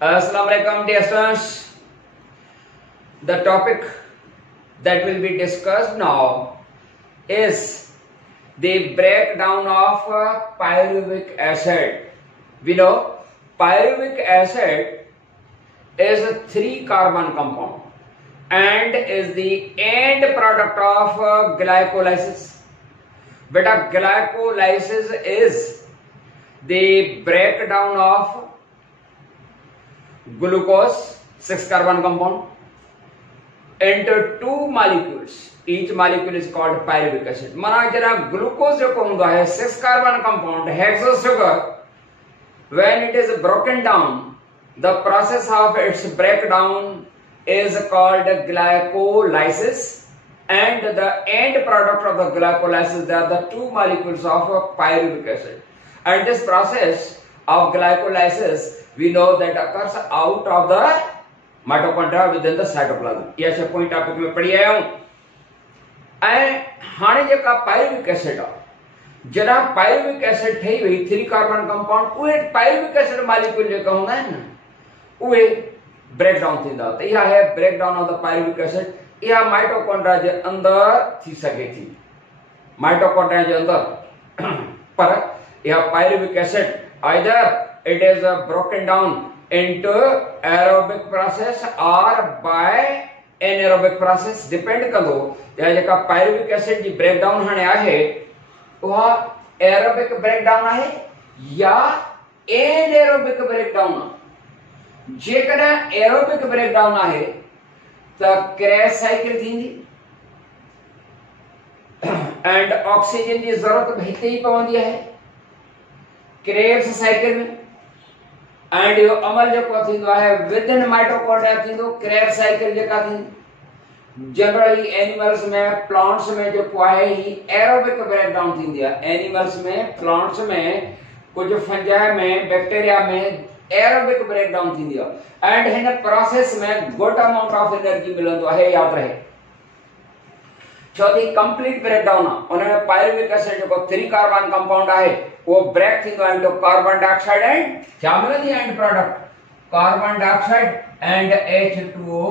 Assalamu alaikum dear students. The topic that will be discussed now is the breakdown of pyruvic acid. We know pyruvic acid is a 3-carbon compound and is the end product of glycolysis. Beta, glycolysis is the breakdown of glucose 6-carbon compound into 2 molecules. Each molecule is called pyruvic acid. माना जरा glucose जो होता है 6-carbon compound hexose sugar, when it is broken down, the process of its breakdown is called glycolysis, and the end product of the glycolysis, they are the 2 molecules of pyruvic acid. And this process of glycolysis we know that occurs out of the mitochondria within the cytoplasm. ये से point topic में पढ़ी आया हूं। ऐं हाणे जेका pyruvic acid आहे, जॾहिं पायरुविक एसिड ठही वई 3-कार्बन कंपाउंड, उहे पायरुविक एसिड मॉलिक्यूल जेका हूंदा आहिनि न, उहे ब्रेक डाउन थींदा। त इहा है break down of the pyruvic acid. इहा माइटोकॉन्ड्रिया जे अंदर थी सके थी, माइटोकॉन्ड्रिया जे अंदर। पर इहा pyruvic acid either it is broken down into aerobic process or by anaerobic process, depend कंदो। या जेका पायरुविक एसिड जी ब्रेक डाउन हाणे आहे उहा एरोबिक ब्रेक डाउन आहे या एनाएरोबिक ब्रेक डाउन आहे। जेकॾहिं एरोबिक ब्रेक डाउन आहे त क्रेश साइकिल थींदी एंड ऑक्सीजन जी जरूरत हिते ही पवंदी आहे क्रेब्स साइकिल में। एंड यो अमल जो थींदो आहे विद इन माइटोकॉन्ड्रिया थींदो क्रेब्स साइकिल जेका थींदी। जनरली एनिमल्स में, प्लांट्स में जो आहे ही एरोबिक ब्रेक डाउन थींदी आहे। एनिमल्स में, प्लांट्स में, कुछ फंजाई में, बैक्टीरिया में एरोबिक ब्रेक डाउन थींदी आहे एंड हिन प्रोसेस में गुड अमाउंट ऑफ एनर्जी मिलंदो आहे। याद रहे चौथी कंप्लीट ब्रेक डाउन आहे। उन में पायरुविक एसिड जो 3-कार्बन कंपाउंड आहे वो ब्रेक थींदो आहे इनटू कार्बन डाइऑक्साइड एंड क्या मिलंदी and product carbon dioxide and H2O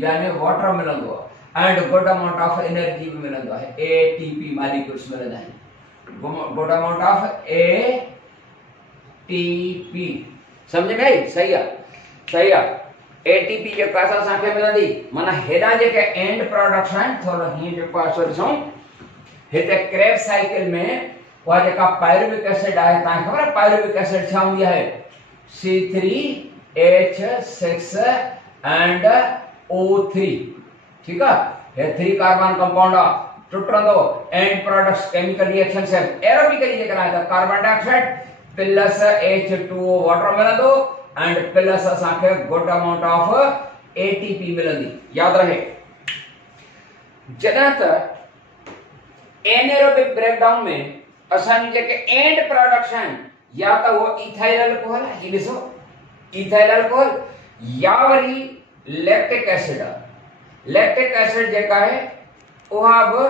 यानी वाटर मिलंदो आहे and good amount of energy भी मिलंदो आहे। ATP मॉलिक्यूल्स मिलंदा आहिनि, गुड अमाउंट ऑफ ATP। समझ में आई? सही आहे, सही आहे। ATP जेका असांखे मिलंदी, माना हेॾा जेके एंड प्रोडक्ट्स आहिनि थोरो हीअं जेको आहे ॾिसूं हिते क्रेब्स साइकिल में वह जेका पायरुविक एसिड आहे, तव्हांखे ख़बर आहे पायरुविक एसिड छा हूंदी आहे? C3H6 and O3। ठीकु आहे, हे 3-कार्बन कंपाउंड आहे, टुटंदो एंड प्रोडक्ट्स केमिकल रिएक्शन से एरोबिकली जेका आहे त carbon dioxide plus H2O water मिलंदो एंड प्लस असांखे गुड अमाउंट ऑफ ATP मिलंदी। याद रहे जॾहिं त एनाएरोबिक ब्रेकडाउन में असांजी जेके एंड प्रोडक्ट्स आहिनि या त वो इथाइल अल्कोहल आहे, ही ॾिसो इथाइल अल्कोहल, या वरी लैक्टिक एसिड आहे। लैक्टिक एसिड जेका आहे उहा बि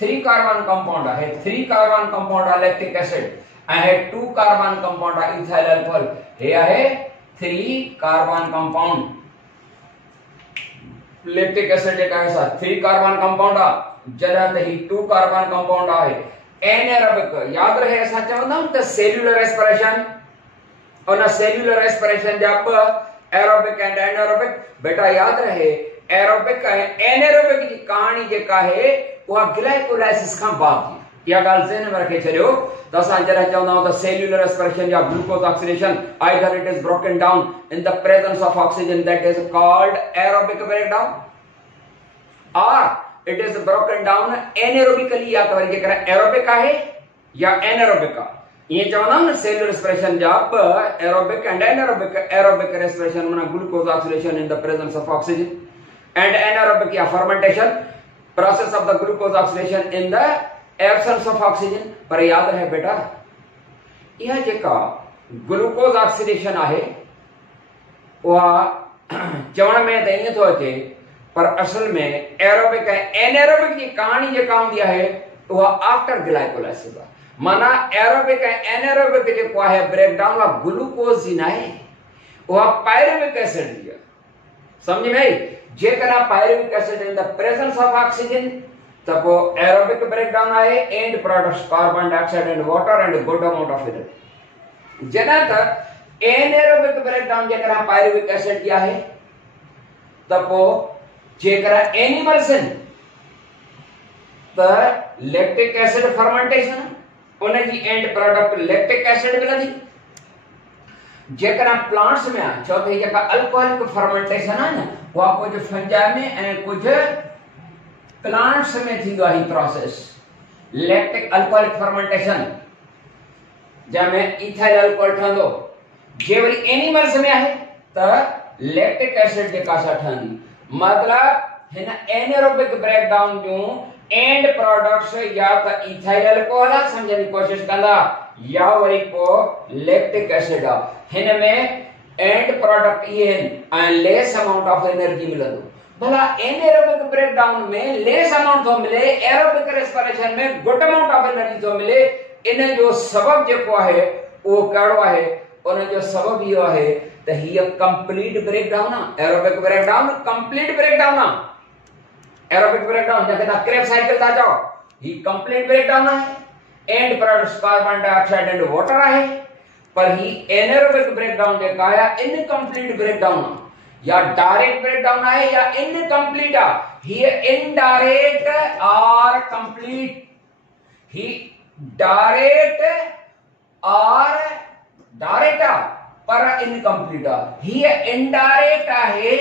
3-कार्बन कंपाउंड आहे। 3-कार्बन कंपाउंड आहे लैक्टिक एसिड ऐं 2-कार्बन कंपाउंड आहे इथाइल अल्कोहल। हे आहे 3-कार्बन कंपाउंड। लैक्टिक एसिड जेका आहे 3-कार्बन कंपाउंड आहे जॾहिं त ही 2-कार्बन कंपाउंड आहे। एनाएरोबिक याद रहे असां चवंदा आहियूं त सेल्यूलर रेस्पिरेशन, उन सेल्यूलर रेस्पिरेशन जा 2 एरोबिक एंड एनाएरोबिक। बेटा याद रहे एरोबिक ऐं एनाएरोबिक जी कहानी जेका आहे उहा ग्लाइकोलाइसिस खां बाद थी। इहा ॻाल्हि ज़हन में रखे छॾियो त असां जॾहिं चवंदा आहियूं त सेल्यूलर रेस्पिरेशन या glucose oxidation either it is broken down in the presence of oxygen that is called aerobic breakdown और it is broken down anaerobically या तो वरी जेकर एरोबिक आहे या एनाएरोबिक आहे। ये चवंदा न सेल्यूलर रेस्पिरेशन जा aerobic and anaerobic. Aerobic respiration माना glucose oxidation in the presence of oxygen and anaerobic या fermentation process of the glucose oxidation in the absence of oxygen. पर याद रहे बेटा यह जेका ग्लूकोज ऑक्सीडेशन आहे उहा चवण में त ईअं थो अचे पर असल में एरोबिक एनाएरोबिक की कहानी जेका हूंदी आहे उहा आफ्टर ग्लाइकोलाइसिस आहे। माना एरोबिक एनाएरोबिक जेको आहे ब्रेक डाउन ऑफ ग्लूकोज जी नाहे, वो पायरुविक एसिड दिया। समझ में आई? जेकरा pyruvic acid in the presence of oxygen तब वो एरोबिक ब्रेकडाउन आए and produce carbon dioxide and water and good amount of energy. जना तक एनएरोबिक ब्रेकडाउन जेकरा पायरुविक एसिड दिया है तब वो जेकरा एनिमल्स हैं त लैक्टिक एसिड फर्मेंटेशन उन जी एंड प्रोडक्ट लैक्टिक एसिड मिलंदी। जेकरा प्लांट्स में आ चौथे जेका अल्कोहलिक फर्मेंटेशन है ना वो कुछ फंजा में ए कुछ प्लांट्स में थींदो आहे प्रोसेस लैक्टिक अल्कोहलिक फर्मेंटेशन जैमें इथाइल अल्कोहल ठंदो। जे वरी एनिमल्स में आहे त लैक्टिक एसिड जेका सा ठंदी। मतलब हिन एनारोबिक ब्रेकडाउन जो एंड प्रोडक्ट्स या त इथाइल अल्कोहल समझने की कोशिश कंदा या वरी को लैक्टिक एसिड आ। हिन में एंड प्रोडक्ट ये and less amount of energy मिलंदो। भला एनारोबिक ब्रेकडाउन में लेस अमाउंट तो मिले एरोबिक रेस्पिरेशन में गुड अमाउंट ऑफ एनर्जी तो मिले। इन जो सबब जेको आहे वो कड़ो आहे। उन जो सबब यो आहे त ही कंप्लीट ब्रेकडाउन आ। एरोबिक ब्रेकडाउन कंप्लीट ब्रेकडाउन आ। एरोबिक ब्रेकडाउन जैसे ना क्रेब साइकिल था जाओ ही कंप्लीट ब्रेकडाउन है and produce carbon dioxide and water है। पर ही एनारोबिक ब्रेकडाउन जेका है इनकम्प्लीट ब्रेकडाउन या डायरेक्ट ब्रेकडाउन है या इनकम्प्लीट आ। ही इनडायरेक्ट और कंप्लीट ही डायरेक्ट और डायरेक्ट आ पर इनकम्प्लीट आ। ही इनडायरेक्ट है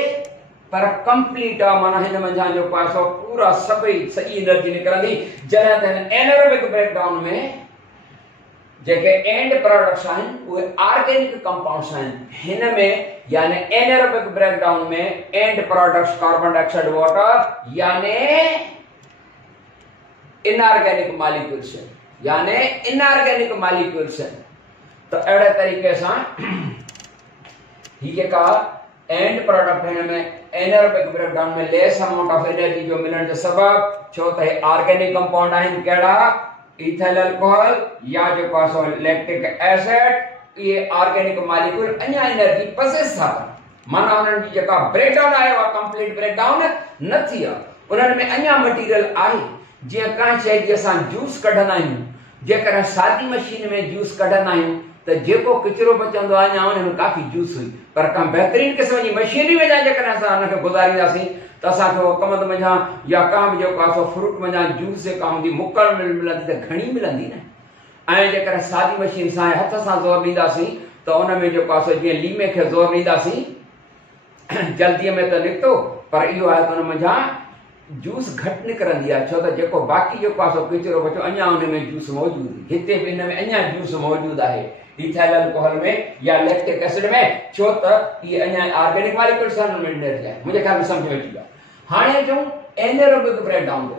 पर कंप्लीट आ। माना हिन मंझा जो पासो पूरा सभई सही एनर्जी निकरंदी। जॾहिं त एनारोबिक ब्रेकडाउन में जेके एंड प्रोडक्ट्स आहिनि उहे ऑर्गेनिक कंपाउंड्स आहिनि। हिन में यानी एनारोबिक ब्रेकडाउन में and products carbon dioxide water यानी इनऑर्गेनिक मॉलिक्यूल्स यानी इनऑर्गेनिक मॉलिक्यूल्स हैं। तो अड़े तरीके से ही जेका एंड प्रोडक्ट हिन में एनारोबिक ब्रेकडाउन में लेस अमाउंट ऑफ एनर्जी जो मिलण जो सबब छो त ऑर्गेनिक कंपाउंड आहिनि कहिड़ा इथाइल अल्कोहल या जो पासो लैक्टिक एसिड ये ऑर्गेनिक मॉलिक्यूल अन्या एनर्जी पसेस था। माना उन्हनि जी जेका ब्रेकडाउन आहे वा कंप्लीट ब्रेकडाउन न थी आहे। उन्हनि में अन्या मटेरियल आहे जीअं कंहिं शइ जी असां जूस कढंदा आहियूं। जेकॾहिं सादी मशीन में जूस कढंदा आहियूं त जेको किचरो बचंदो आहे अञा उन में काफ़ी जूस हुई पर का बेहतरीन क़िस्म जी मशीनरी में जेकॾहिं असां उनखे गुज़ारींदासीं त असांखे उहो कमंद मंझां या का बि जेको आहे सो फ्रूट मंझां जूस जेका हूंदी मुकल मिलंदी त घणी मिलंदी न। ऐं जेकॾहिं सादी मशीन सां हथ सां ज़ोर ॾींदासीं त उन में जेको आहे सो जीअं लीमे खे ज़ोर ॾींदासीं जल्दीअ में त निकितो पर इहो आहे त उन मंझां जूस घटि निकिरंदी आहे। छो त जेको बाक़ी जेको आहे सो किचरो बचो अञा उन में जूस मौजूदु हिते बि हिन में अञा जूस मौजूदु आहे इथाइल अल्कोहल में या लैक्टिक एसिड में। छो त ये अञा ऑर्गेनिक मॉलिक्यूल्स में एनर्जी आहे। मुझे ख्याल में समझ में अची वियो। हाणे जो anaerobic breakdown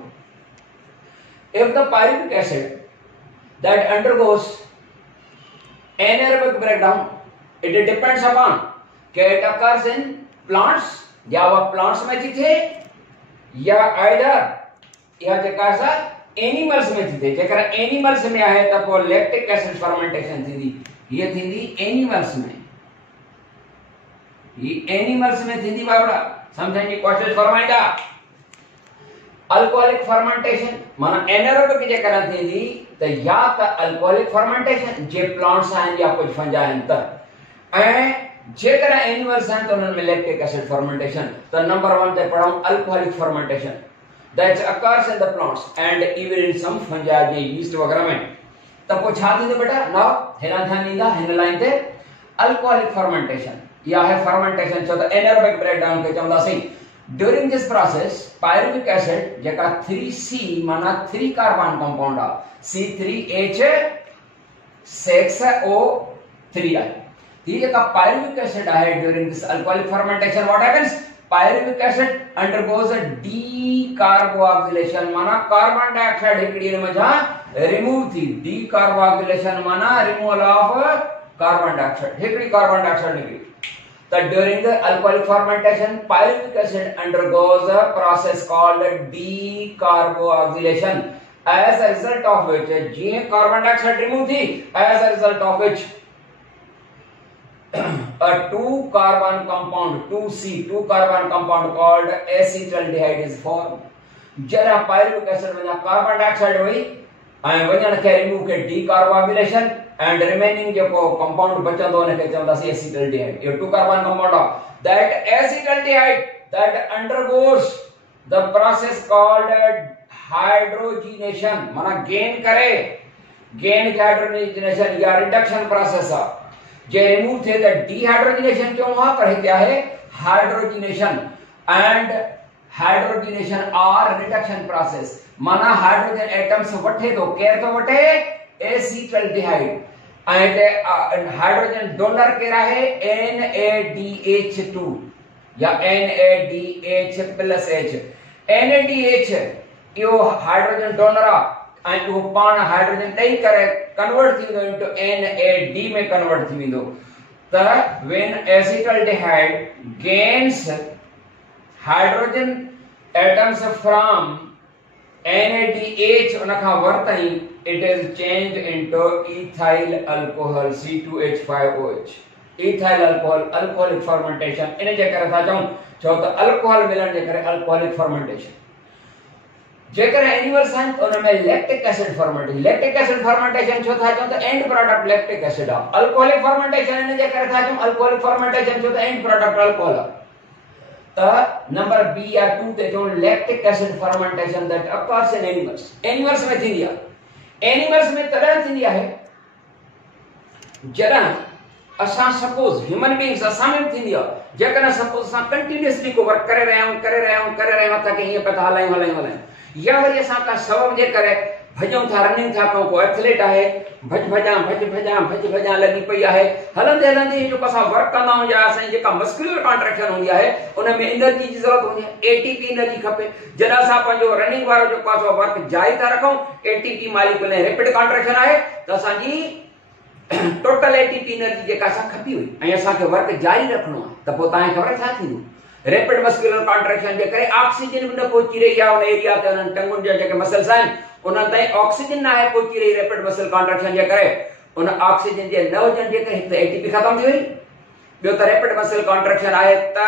if the pyruvic acid that undergoes anaerobic breakdown it depends upon कि it occurs in plants या वह plants में थी थे या either या जेका सा एनिमल्स में थी थे। जेकरा एनिमल्स में आहे त पोइ लैक्टिक एसिड फर्मेंटेशन थींदी। ये थींदी एनिमल्स में। ये एनिमल्स में थींदी बाबड़ा समझण जी कोशिश फरमाईंदा। अल्कोहलिक फर्मेंटेशन माना एनारोबिक जेकरा थींदी त या त अल्कोहलिक फर्मेंटेशन जे प्लांट्स आहिनि या कुछ फंजा आहिनि त ऐं जेकरा एनिमल्स आहिनि त उन्हनि में लैक्टिक एसिड फर्मेंटेशन। त नंबर 1 ते पढ़ूं alcoholic fermentation that occurs in the plants and even in some fungi J yeast वगैरह में। त पोइ छा थींदो बेटा ना हेना ध्यान ॾींदा हिन लाइन ते अल्कोहलिक फर्मेंटेशन या है फर्मेंटेशन छो त एनारोबिक ब्रेकडाउन के चवंदासीं। During this process, pyruvic acid जेका 3C माना 3 कार्बन कंपाउंड आ C3H6O3 है। ये जेका pyruvic acid है during this alcoholic fermentation what happens? Pyruvic acid undergoes a decarboxylation माना कार्बन डाइऑक्साइड हिकड़ी मजा रिमूव थी। decarboxylation माना रिमूवल ऑफ कार्बन डाइऑक्साइड हिकड़ी कार्बन डाइऑक्साइड निकली। That during the alcoholic fermentation, pyruvic acid undergoes a process called decarboxylation, as a result of which carbon dioxide removed, as a result of which a 2-carbon compound, 2C, 2-carbon compound called acetaldehyde is formed. जरा pyruvic acid में carbon dioxide हुई ऐं वञण खे remove के decarboxylation and remaining जो compound बचंदो उनखे चवंदासीं एसिटल्डिहाइड. यो 2-carbon compound आहे. That acetaldehyde that undergoes the process called hydrogenation, माना गेन करे, गेन के हाइड्रोजनेशन या रिडक्शन प्रोसेस आहे. जे रिमूव थे त डीहाइड्रोजनेशन क्यों हुआ, पर क्या है hydrogenation. And hydrogenation or reduction process, माना हाइड्रोजन एटम्स वठे तो केर तो वठे एसिटल्डिहाइड. एंड हाइड्रोजन डोनर केर आहे NADH2 या NADH+H. NADH यो हाइड्रोजन डोनर आहे ऐं उहो पाण हाइड्रोजन ॾेई करे कन्वर्ट थींदो इनटू NAD में कन्वर्ट थी वेंदो. त when acetaldehyde gains hydrogen atoms from NADH उनखां वरतई it is changed into ethyl alcohol C2H5OH. Ethyl alcohol, alcoholic fermentation. इन जे करे था चऊं छो त अल्कोहल मिलण जे करे अल्कोहलिक फर्मेंटेशन. जेकर एनिमल्स आहिनि त उन में lactic acid fermentation. Lactic acid fermentation छो था चऊं त एंड प्रोडक्ट लैक्टिक एसिड आहे. अल्कोहलिक फर्मेंटेशन इन जे करे था चऊं अल्कोहलिक फर्मेंटेशन छो त एंड प्रोडक्ट अल्कोहल आहे. त नंबर बी या 2 ते चऊं lactic acid fermentation that occurs in animals. Animals में थींदी आहे. एनिमल्स में तॾहिं थींदी आहे जॾहिं असां सपोज ह्यूमन बीइंग्स असां में थींदी आहे. जेकॾहिं सपोज असां कंटिन्यूअसली को वर्क करे रहिया आहियूं ताकि हीअं पता हलायूं या वरी असां का सबब जे करे भजूं था, रनिंग था कयूं. को एथलीट आहे भज भजां लगी पई आहे, हलंदे जो असां वर्क कंदा आहियूं या असां जेका मस्कुलर कॉन्ट्रैक्शन हूंदी आहे उन में एनर्जी जी जरूरत हूंदी आहे. एटीपी एनर्जी खपे. जॾहिं असां पंहिंजो रनिंग वारो जेको आहे वर्क जारी था रखूं, एटीपी मालिक्यूल में रैपिड कॉन्ट्रैक्शन आहे त असांजी टोटल एटीपी एनर्जी जेका असां खपी हुई ऐं असांखे वर्क जारी रखणो आहे त पोइ तव्हांखे ख़बर छा थींदो. रैपिड मस्कुलर कॉन्ट्रैक्शन जे करे ऑक्सीजन बि न पहुची रही आहे उन एरिया ते. उन्हनि टंगुनि जा जेके मसल्स आहिनि उन्हनि ताईं ऑक्सीजन न आहे पहुची रही. रैपिड मसल कॉन्ट्रैक्शन जे करे उन ऑक्सीजन जे न हुजण जे करे हिकु त एटीपी ख़तम थी वई. ॿियो त रैपिड मसल कॉन्ट्रैक्शन आहे त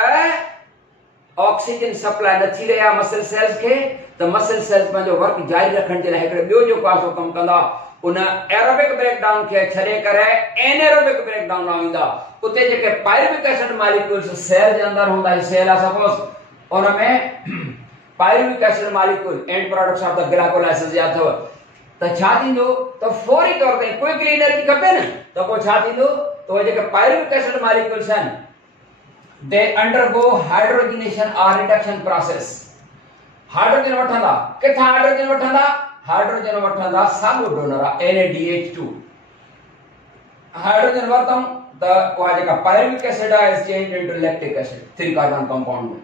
ऑक्सीजन सप्लाई न थी रही आहे मसल सेल्स खे. त मसल सेल्स पंहिंजो वर्क जारी रखण जे लाइ हिकिड़ो ॿियो जेको आहे सो कमु कंदा. उन एरोबिक ब्रेकडाउन खे छॾे करे एनएरोबिक ब्रेकडाउन में ईंदा. उते जेके पायरुविक एसिड मॉलिक्यूल्स सेल जे अंदर हूंदा. सेल आहे सपोज उन में pyruvic acid molecule and products of the glycolysis या अथव त छा थींदो त फौरी तौर ते क्विकली एनर्जी खपे न. त पोइ छा थींदो त जेके पायरुविक एसिड मॉलिक्यूल्स आहिनि दे अंडरगो हाइड्रोजनेशन और रिडक्शन प्रोसेस. हाइड्रोजन वठंदा. किथां हाइड्रोजन वठंदा? हाइड्रोजन वठंदा साॻियो डोनर आहे NADH2. हाइड्रोजन वरतऊं त उहा जेका पायरुविक एसिड आहे is changed into lactic acid 3-carbon compound में.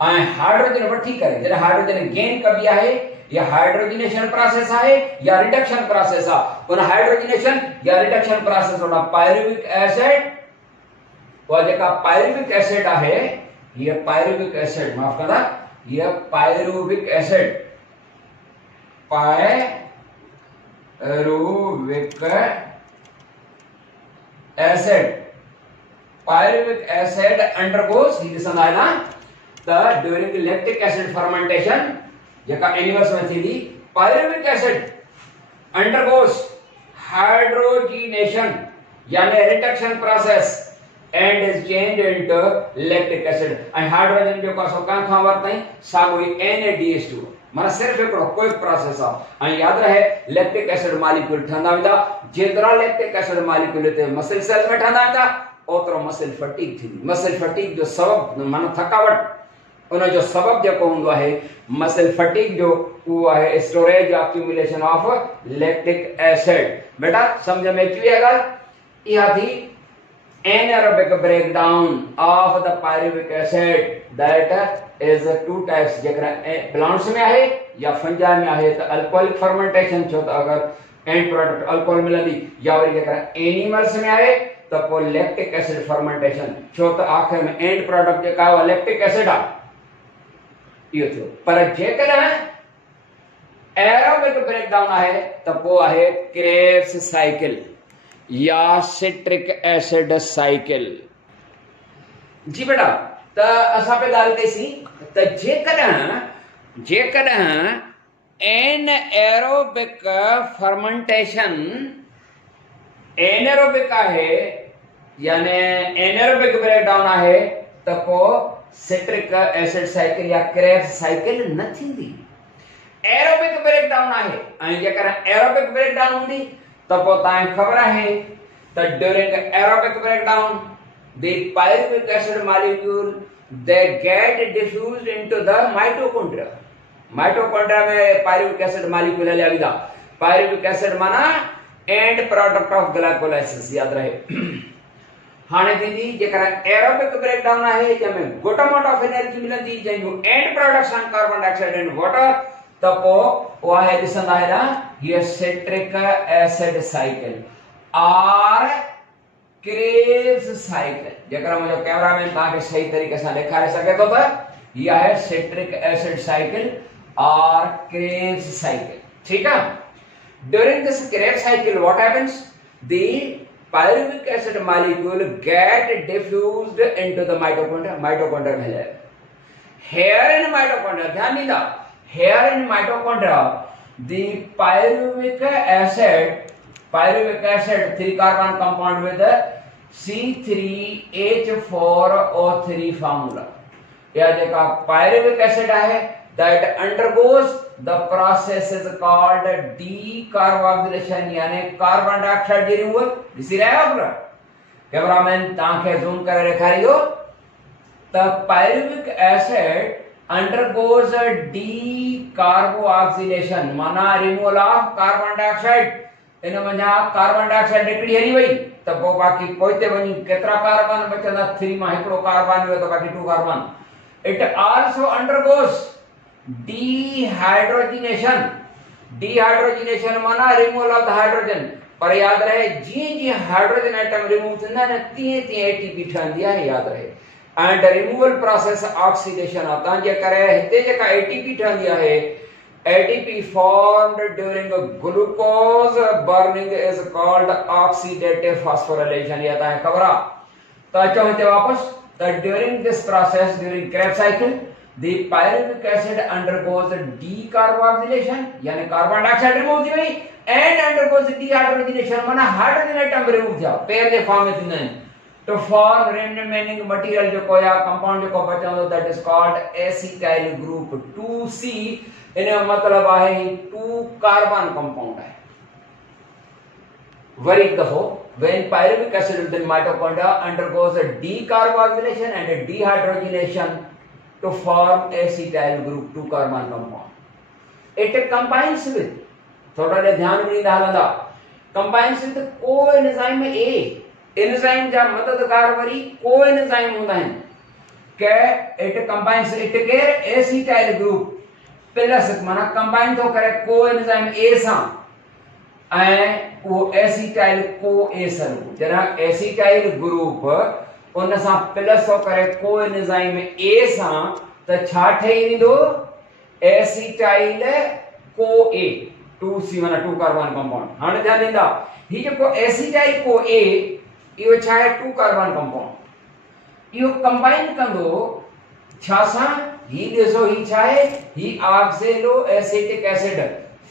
ऐं हाइड्रोजन वठी करे जॾहिं हाइड्रोजन गेन कबी आहे या हाइड्रोजनेशन प्रोसेस आहे या रिडक्शन प्रोसेस आहे. उन हाइड्रोजनेशन या रिडक्शन प्रोसेस उन पायरुविक एसिड उहा जेका पायरुविक एसिड आहे हीअ पायरुविक एसिड माफ कंदा हीअ pyruvic acid pyruvic acid undergoes ही ॾिसंदा आहियो ना त ड्यूरिंग लैक्टिक एसिड फर्मेंटेशन जेका एनिमल्स में थींदी पायरुविक एसिड अंडरगोस हाइड्रोजनेशन यानी reduction process and is changed into lactic acid. ऐं हाइड्रोजन जेको आहे सो कंहिंखां वरितई साॻियो ई NADH2. माना सिर्फ हिकिड़ो कोई प्रोसेस आहे. ऐं यादि रहे लैक्टिक एसिड मॉलिक्यूल ठहंदा वेंदा. जेतिरा लैक्टिक एसिड मॉलिक्यूल हिते मसल सेल्स में ठहंदा वेंदा ओतिरो मसल फटीग थींदी. मसल फटीग जो सबब माना थकावट उन जो सबब जेको हूंदो आहे मसल फटीग जो उहो आहे storage accumulation of lactic acid. बेटा समझ में अची वई ॻाल्हि. इहा थी anaerobic breakdown of the pyruvic acid that is two types. जेकर प्लांट्स में आहे या फंजाई में आहे त अल्कोहलिक फर्मेंटेशन छो त अगर एंड प्रोडक्ट अल्कोहल मिलंदी या वरी जेकर एनिमल्स में आहे त पोइ लैक्टिक एसिड फर्मेंटेशन छो त आखिर में एंड प्रोडक्ट जेका आहे लैक्टिक एसिड आहे. इहो थियो. पर जेकॾहिं एरोबिक ब्रेकडाउन आहे त पोइ आहे क्रेब्स साइकिल या सिट्रिक एसिड साइकिल. जी बेटा, त असां पे ॻाल्हि कईसीं त जेकॾहिं एनएरोबिक फर्मेंटेशन एनएरोबिक आहे यानी एनएरोबिक ब्रेकडाउन आहे त पोइ सिट्रिक एसिड साइकिल या क्रेब्स साइकिल न थींदी। एरोबिक ब्रेकडाउन आहे ऐं जेकर एरोबिक ब्रेकडाउन हूंदी त पोइ तव्हांखे ख़बर आहे त during aerobic breakdown the pyruvic acid molecule they get diffused into the mitochondria। mitochondria में pyruvic acid molecule हले आविदा। pyruvic acid माना end product of glycolysis, याद रहे। हाने दीदी जेकर एरोबिक ब्रेकडाउन आहे जंहिंमें गुड अमाउंट ऑफ एनर्जी मिलंदी जंहिंजो एंड प्रोडक्ट्स आहिनि कार्बन डाइऑक्साइड एंड वाटर त पोइ उहा आहे ॾिसंदा आहियो हीअ सिट्रिक एसिड साइकिल और क्रेब्स साइकिल। जेकर मुझे कैमरामैन ताके सही तरीके से दिखारे सके तो यह है सिट्रिक एसिड साइकिल और क्रेब्स साइकिल। ठीक है, during this Krebs cycle what happens, the pyruvic acid molecule get diffused into the mitochondria। mitochondria में है here in mitochondria, ध्यान दीजिए here in mitochondria the pyruvic acid 3 carbon compound with C3H4O3 formula। या जेका pyruvic acid है that undergoes the process is called decarboxylation यानी carbon dioxide जी removal. दिसी रहा है आपका कैमरामैन ताके जूम करे दिखाइयो त pyruvic acid undergoes a decarboxylation माना रिमूवल ऑफ कार्बन डाइऑक्साइड। इन वञा कार्बन डाइऑक्साइड निकरी हली वई त पोइ बाकी पोइते वञी केतिरा कार्बन बचंदा 3 मां हिकिड़ो कार्बन वियो त बाकी 2 carbon. It also undergoes dehydrogenation. Dehydrogenation माना रिमूवल ऑफ द हाइड्रोजन। पर याद रहे जी हाइड्रोजन एटम रिमूव थींदा न तीअं एटीपी ठहंदी आहे, याद रहे। एंड रिमूवल प्रोसेस ऑक्सीडेशन आहे। तंहिंजे करे हिते जेका एटीपी ठहंदी आहे ATP formed during glucose burning is called oxidative phosphorylation। ये ताकि खबर आ तो अच्छा होते वापस that during this process during Krebs cycle the pyruvic acid undergoes decarboxylation यानी कार्बन डाइऑक्साइड रिमूव थी वई and undergoes dehydrogenation माना हाइड्रोजन एटम रिमूव थिया पेयर जे फॉर्म में थींदा आहिनि to form remaining material जेको या कंपाउंड जेको बचंदो that is called acetyl group 2C। इनका मतलब आहे 2 कार्बन कंपाउंड है। वरी एक दफो when pyruvic acid within mitochondria undergoes a decarboxylation and a dehydrogenation to form acetyl group 2 carbon compound, it combines with थोड़ा ध्यान में हलंदा combines with coenzyme A। Enzyme जा मददगार वरी कोएंजाइम हूंदा आहिनि के it combines it केर acetyl group प्लस माना कंबाइन तो करे कोएंजाइम ए सां ऐं वो एसिटाइल को ए सां जरा एसिटाइल ग्रुप उन सां प्लस तो करे कोएंजाइम ए सां त छा ठही वेंदो एसिटाइल को ए 2C माना 2 कार्बन कंपाउंड। हाणे ध्यान ॾींदा ही जेको एसिटाइल को ए इहो छा आहे 2 कार्बन कंपाउंड इहो कंबाइन कंदो छा सां ही ॾिसो ही छा आहे ही oxaloacetic acid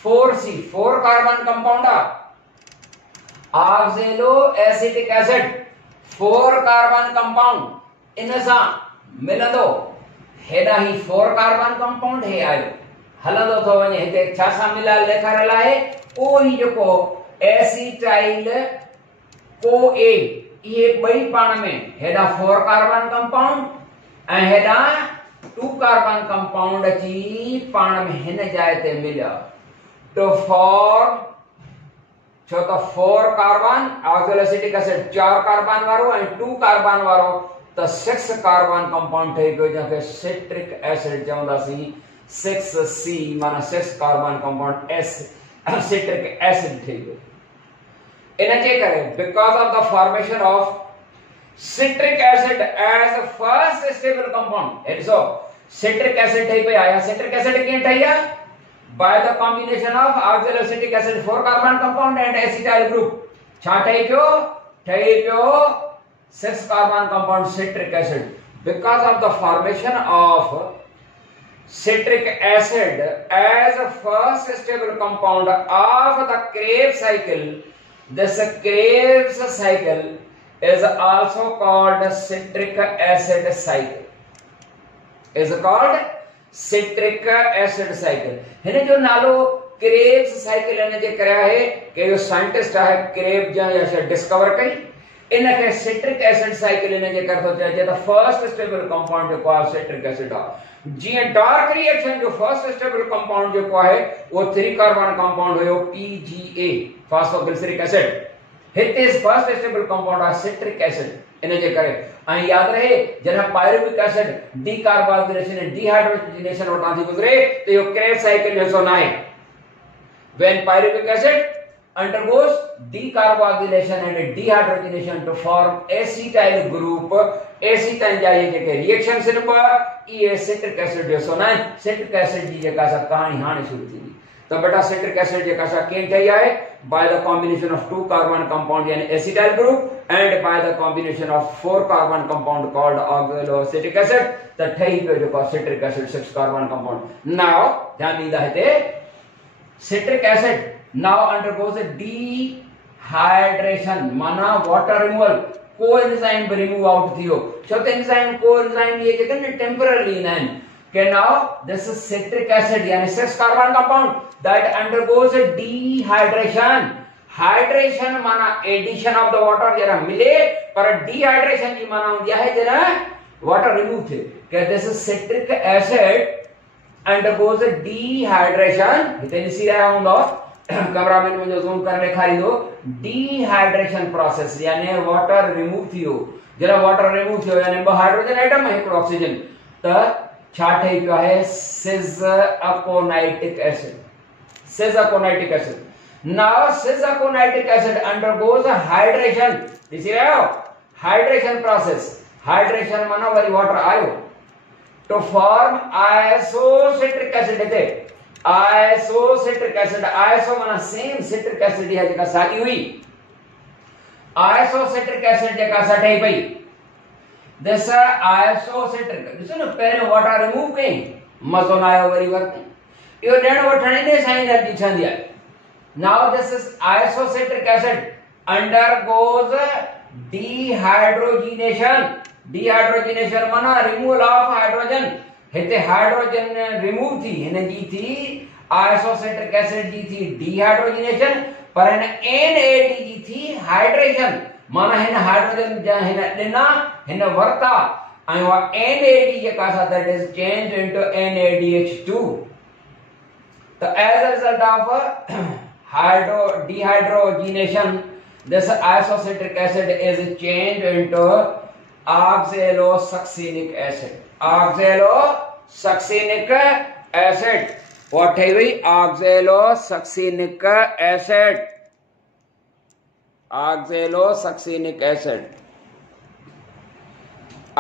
4C 4 carbon compound आहे oxaloacetic acid 4 carbon compound इन सां मिलंदो हेॾा ही 4 कार्बन कंपाउंड हे आयो हलंदो थो वञे हिते छा सां मिलायल ॾेखारियल आहे ओ ही जेको एसिटाइल को ए ये ॿई पाण में हेॾा 4 कार्बन कंपाउंड ऐं हेॾा 2 कार्बन कंपाउंड अची पाण में हिन जाइ ते मिलिया टू फॉर्म छो त 4 carbon oxalo acetic acid 4 carbon वारो ऐं 2 कार्बन वारो त 6 कार्बन कंपाउंड ठही पियो जंहिंखे सिट्रिक एसिड चवंदासीं 6C माना 6 carbon compound S citric acid ठही पियो। इनजे करे because of the formation of citric acid as a first stable compound so citric acid ठही पे आया citric acid कीअं ठही आहे by the combination of oxaloacetic acid 4 carbon compound and acetyl group छा ठही पियो 6 carbon compound citric acid because of the formation of citric acid as a first stable compound of the Krebs cycle. This Krebs cycle is also called citric acid cycle. Is called citric acid cycle. हिने जो नालो Krebs cycle ने जे करया है कि जो scientist है crab जैसे discover कई इनके सिट्रिक एसिड साइकिल ने जे कर सोचा जे द फर्स्ट स्टेबल कंपाउंड जो को सिट्रिक एसिड है जी डार्क रिएक्शन जो फर्स्ट स्टेबल कंपाउंड जो को है वो 3 कार्बन कंपाउंड होयो PGA phosphoglyceric acid hit is first stable compound of citric acid इने जे करे आई याद रहे जना पायरुविक एसिड डीकार्बोक्सिलेशन डिहाइड्रोजनेशन वटा थी गुजरे तो यो क्रेब्स साइकिल जो ना है when pyruvic acid undergoes decarboxylation and dehydrogenation to form acetyl group acetyl जा ये के रिएक्शन से न ये सिट्रिक एसिड जो सोना है सिट्रिक एसिड जी जेका सा कहानी हाने शुरू थी तो बेटा सिट्रिक एसिड जेका सा केन ठई आहे by the combination of 2 carbon compound यानी acetyl group and by the combination of 4 carbon compound called oxaloacetic acid the ठई पे जो citric acid 6 carbon compound now ध्यान दीदा है ते citric acid now undergoes a dehydration माना water removal coenzyme remove out थियो so the enzyme coenzyme ये जे ने temporarily in can now this is citric acid यानी 6 carbon compound that undergoes a dehydration hydration माना addition of the water जरा मिले पर dehydration की माना दिया है जरा water remove थे कि this is citric acid undergoes a dehydration इतने सी रहा हूं कैमरा में मुझे जूम करने खाली दो dehydration process यानी वाटर रिमूव थियो जरा वाटर रिमूव थियो यानी ब हाइड्रोजन एटम है एक ऑक्सीजन त छा ठई पियो है cis aconitic acid now cis aconitic acid undergoes a hydration this is hydration process hydration माना वरी वाटर आयो to form isocitric acid है isocitric acid iso माना सेम citric acid है जेका सागी हुई isocitric acid जेका सठई पई this isocitric दिसो न पहले वाटर रिमूव कई मजो ना आयो वरी वर्त यो डेण वठणी ने साइन एनर्जी छंदी है now this is isocitric acid undergoes dehydrogenation माना रिमूवल ऑफ हाइड्रोजन हेते हाइड्रोजन रिमूव थी हेने जी थी आइसोसिट्रिक एसिड जी थी डिहाइड्रोजनेशन पर हेने NAD जी थी हाइड्रेशन माना हेने हाइड्रोजन जा हेने देना हेने वर्ता आई वा NAD जे का सा that is change into NADH2 तो as a result of dehydrogenation this isocitric acid is changed into oxalosuccinic acid oxalosuccinic acid what है भाई oxalosuccinic acid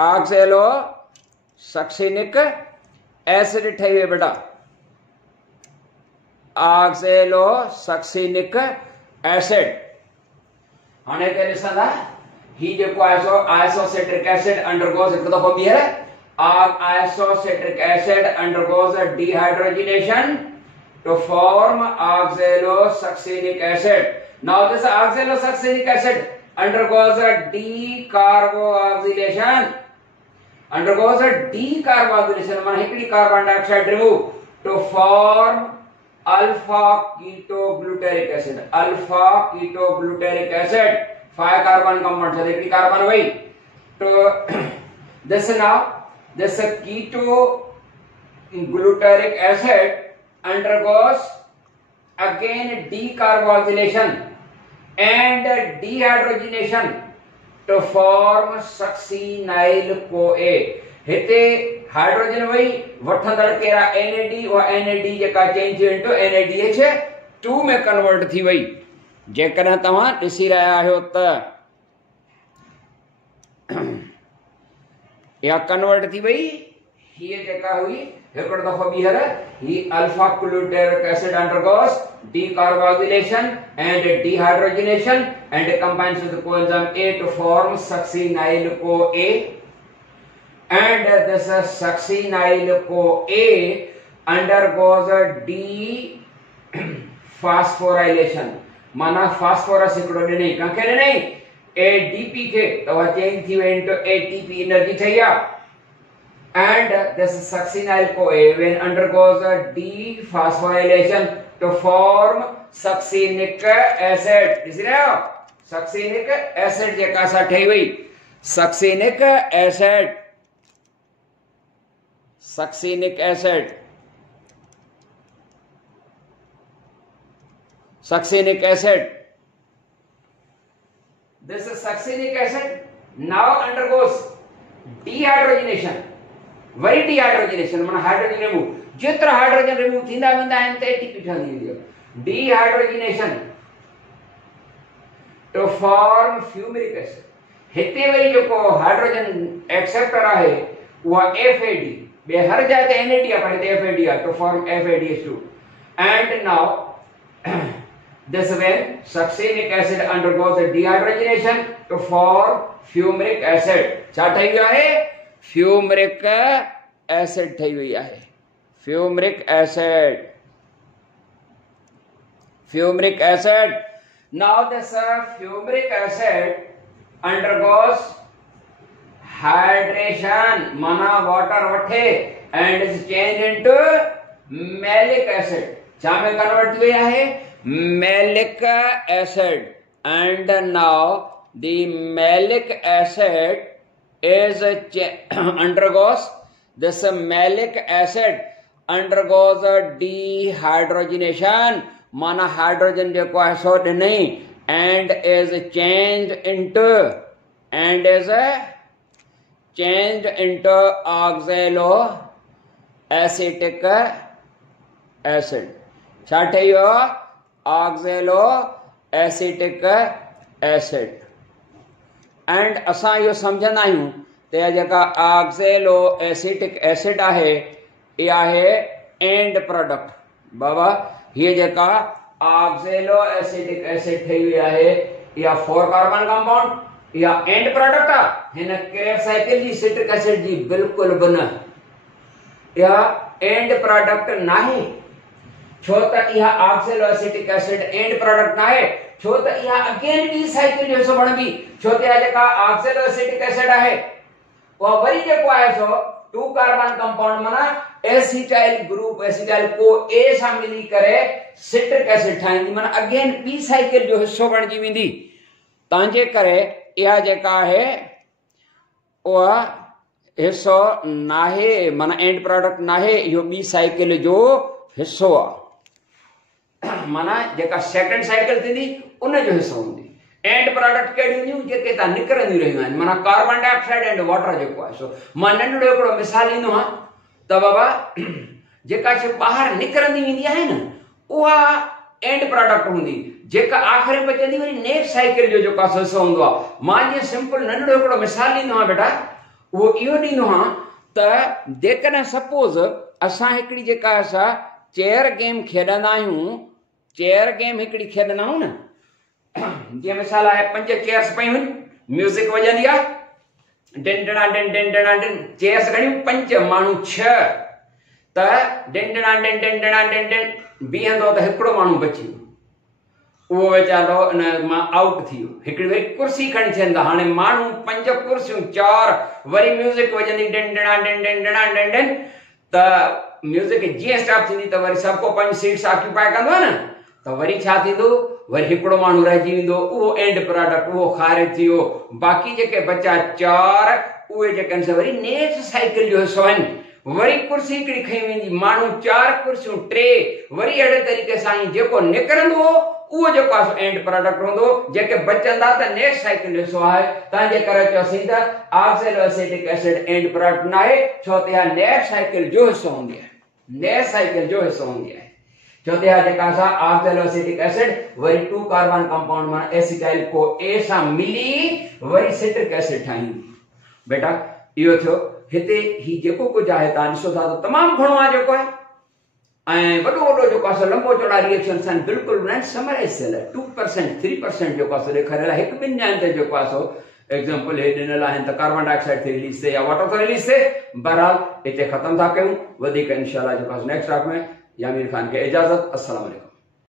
oxalosuccinic acid ठई है बेटा oxalosuccinic acid हाने के लिसंदा ही जो को isocitric acid undergoes एक दफा भी है isocitric acid undergoes a dehydrogenation to form oxalosuccinic acid now this oxalosuccinic acid undergoes a decarboxylation माने एकड़ी carbon dioxide remove to form alpha ketogluteric acid 5 carbon compound so एकड़ी कार्बन वही तो this now this ketogluteric acid undergoes again decarboxylation and dehydrogenation to form succinyl CoA हेते hydrogen वही वठंदड़ केरा NAD और NAD जेका चेंज इनटू NADH2 में कन्वर्ट थी वई जेकर तव्हां ॾिसी रहिया आहियो त या कन्वर्ट थी वई हीअ जेका हुई हिकड़ दफ़ो ॿीहर ही alpha glutaric acid undergoes decarboxylation and dehydrogenation and combines with coenzyme A to form succinyl CoA and this succinyl CoA undergoes a dephosphorylation. माना phosphorus हिकिड़ो ॾिनई कंहिंखे ॾिनई ADP खे त उहा चेंज थी वई into ATP एनर्जी ठही आहे. And this succinyl CoA when undergoes a dephosphorylation to form succinic acid. ॾिसी रहियो succinic acid जेका सा ठही वई succinic acid. Succinic acid. Succinic acid. This succinic acid now undergoes dehydrogenation. Very dehydrogenation माना hydrogen remove. जितना हाइड्रोजन रिमूव थींदा वेंदा आहिनि त एटीपी ठहंदी वेंदी आहे. Dehydrogenation to form fumaric acid. हिते वरी जेको हाइड्रोजन एक्सेप्टर आहे उहा FAD. ॿे हर जाइ ते NAD आहे पर हिते FAD आहे to form FADH2. And now this when succinic acid undergoes the dehydrogenation to form fumaric acid. छा ठही वियो आहे? Fumaric acid ठही वई आहे. Fumaric acid. Fumaric acid. Now this fumaric acid undergoes hydration. Mana water वठे and is changed into malic acid. छा में कन्वर्ट थी वई आहे? Malic acid. And now the malic acid is undergoes this malic acid undergoes a dehydrogenation. Mana hydrogen जेको आहे सो ॾिनई and is changed into oxaloacetic acid. छा ठही वियो? oxaloacetic acid. And असां इहो सम्झंदा आहियूं त जेका oxaloacetic acid आहे इहा आहे एंड प्रोडक्ट. बाबा हीअ जेका oxaloacetic acid ठही वई आहे इहा 4 कार्बन कंपाउंड इहा एंड प्रोडक्ट आहे. हिन क्रेब साइकिल जी सिट्रिक एसिड जी बिल्कुल बि न. इहा एंड प्रोडक्ट नाहे. छो त इहा oxaloacetic acid एंड प्रोडक्ट नाहे. छो त इहा अगेन बी साइकिल जो हिसो बणबी. छो त इहा जेका oxaloacetic acid आहे उहा वरी जेको आहे सो 2 कार्बन कंपाउंड माना एसिटाइल ग्रुप एसिटाइल CoA सां मिली करे सिट्रिक एसिड ठाहींदी. माना अगेन बी साइकिल जो हिसो बणजी वेंदी. तंहिंजे करे इहा जेका आहे उहा हिसो नाहे. माना एंड प्रोडक्ट नाहे. इहो बी साइकिल जो हिसो आहे. माना जेका सेकंड साइकिल थींदी उन जो हिसो हूंदी. एंड प्रोडक्ट कहिड़ियूं हूंदियूं जेके हितां निकिरंदियूं रहियूं आहिनि. माना कार्बन डाइऑक्साइड एंड वाटर जेको आहे सो मां नंढड़ो हिकिड़ो मिसाल ॾींदो आहियां त बाबा जेका शइ ॿाहिरि निकिरंदी वेंदी आहे न उहा एंड प्रोडक्ट हूंदी. जेका आख़िरी बचंदी वरी नेक्स्ट साइकिल जो जेको आहे हिसो हूंदो आहे. मां जीअं सिंपल नंढड़ो हिकिड़ो मिसाल ॾींदो आहियां बेटा. उहो इहो ॾींदो आहियां त जेकॾहिं सपोज़ असां हिकिड़ी जेका असां चेयर गेम खेॾंदा आहियूं. चेयर गेम हिकिड़ी खेॾंदा आहियूं न. जीअं मिसाल आहे 5 चेयर्स पयूं आहिनि. म्यूज़िक वॼंदी आहे. डिंडणा डिन डिंडणा डिन. चेयर्स घणियूं? 5 माण्हू 6 त डिंडणा डिन डिंडणा डिन डिन बीहंदो त हिकिड़ो माण्हू बची वियो. उहो वीचारो इन मां आउट थी वियो. हिकिड़ी वरी कुर्सी खणी छॾींदा. हाणे माण्हू 5 कुर्सियूं 4 वरी म्यूज़िक वॼंदी डिंडणा डिन डिंडणा डिन डिन त म्यूज़िक जीअं स्टार्ट थींदी त वरी सभु को 5 सीट्स ऑक्यूपाई कंदो न त वरी छा थींदो? वरी हिकिड़ो माण्हू रहिजी वेंदो. उहो एंड प्रोडक्ट उहो खारिज थी वियो. बाक़ी जेके बचा 4 उहे जेके आहिनि वरी नेक्स्ट साइकिल जो हिसो आहिनि. वरी कुर्सी हिकिड़ी खई वेंदी. माण्हू 4 कुर्सियूं 3 वरी अहिड़े तरीक़े सां जेको निकिरंदो उहो जेको आहे एंड प्रोडक्ट हूंदो. जेके बचंदा त नेक्स्ट साइकिल जो हिसो आहे. तंहिंजे करे चयोसीं त oxaloacetic acid एंड प्रोडक्ट न आहे. छो त इहा नेक्स्ट साइकिल जो हिसो हूंदी आहे. नेक्स्ट साइकिल जो हिसो हूंदी आहे. छो त इहा जेका असां oxaloacetic acid worry 2 carbon compound माना एसिटाइल CoA सां मिली वरी सिट्रिक एसिड ठाहींदी. बेटा इहो थियो. हिते ही जेको कुझु आहे तव्हां ॾिसो था त तमामु घणो आहे जेको आहे. ऐं वॾो वॾो जेको आहे लंबो चौड़ा रिएक्शन्स आहिनि बिल्कुलु न समराइज़ थियल आहे. 2% 3% जेको आहे ॾेखारियल आहे. 1-2 ॼणनि ते जेको आहे एग्जांपल हे ॾिनल आहिनि त कार्बन डाइऑक्साइड थी रिलीज थिए या वाटर थो रिलीज थिए। बहरहाल हिते ख़त्म था कयूं, वधीक इंशाल्लाह जेको नेक्स्ट टॉक में यामीर खान खे इजाज़त। अस्सलाम वालेकुम।